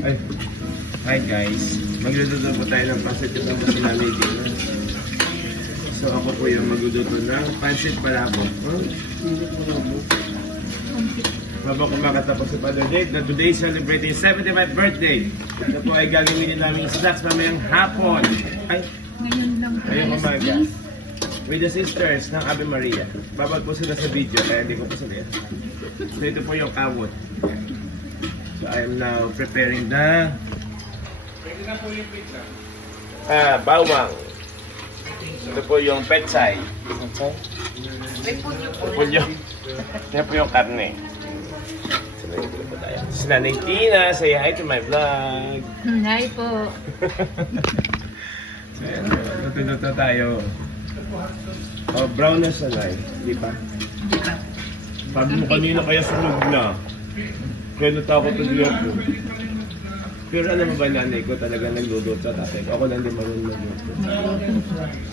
Ay. Hi guys. Magluluto po tayo ng pancit yung tapos namin dito. So ako po yung magluluto ng pancit palabok. Habang kumakatapos si Father Dave na today celebrating 75th birthday. Ito po ay gagawin namin yung snacks mamayang hapon. Ay, Ngayon lang po. ngayong umaga. With the sisters ng Ave Maria. Babag po sila sa video kaya hindi ko po sila. So ito po yung kawot. So I am now preparing the bawang. Ito po yung pechay. Okay. May punyo po. Pulyo. Yan po yung karne. Si Nanay Tina, say hi to my vlog. Hi po. So yan, luto-luto tayo. Oh, brown na sanay, di ba? Di ba? Sabi mo kanina kaya sunog na. Kaya natakot na diyan ko. Pero alam mo ba, nanay ko talaga nagluluto sa tatay ko. Ako lang din marunong magluto.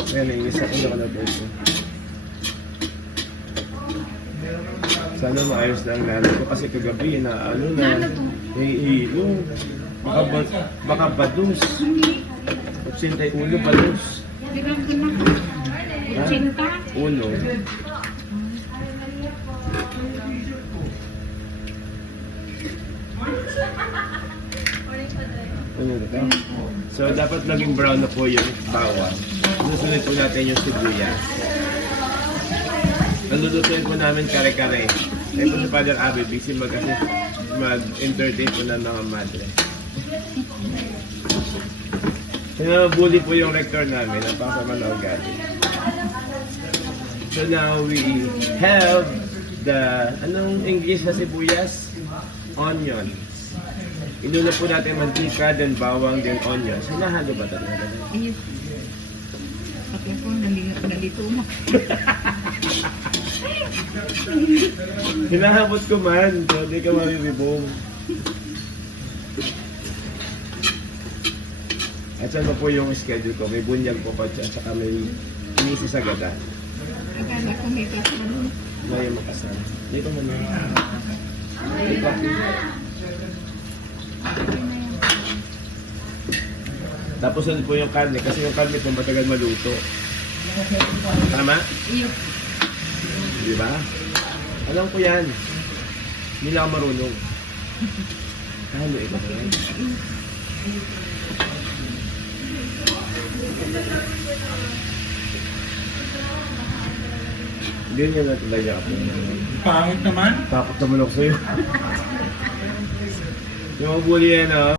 Kaya nainis ako na kalabay ko. Sana maayos na ang nanay ko kasi kagabi na ano na. Nano to? Naiilo. Baka badus. Upsintay ulo, badus. Biglang ko na. Cinta. Ulo. Ano ba? So, dapat naging brown na po yung bawang. Susunod po natin yung sibuyas. Nalulutuin po namin kare-kare. Ay po si Father Abe, busy mag-entertain po ng mga madre. Sinabuli po yung rector namin. Napakasama na ugali. So now we have the, anong English na sibuyas? Onions. Inuna po natin mantika, then bawang, then onions. Hinahalo ba talaga? Yes. Pati ako nalito mo. Hinahabot ko man, so di ka mamibibong. At saan pa po yung schedule ko? May bunyag po pa dyan, saka may inisi sa gata. Akala ko may kasama. May makasal. Dito mo na. Dito. Tapos ano po yung karne, kasi yung karne po matagal maluto. Tama? Iyo. Di ba? Alam ko yan. Hindi lang ako marunong. Halo ito ba yan? Hindi niya na talaga ako. Pangit naman. Takot naman ako sa'yo. Yung mabuli yan, oh.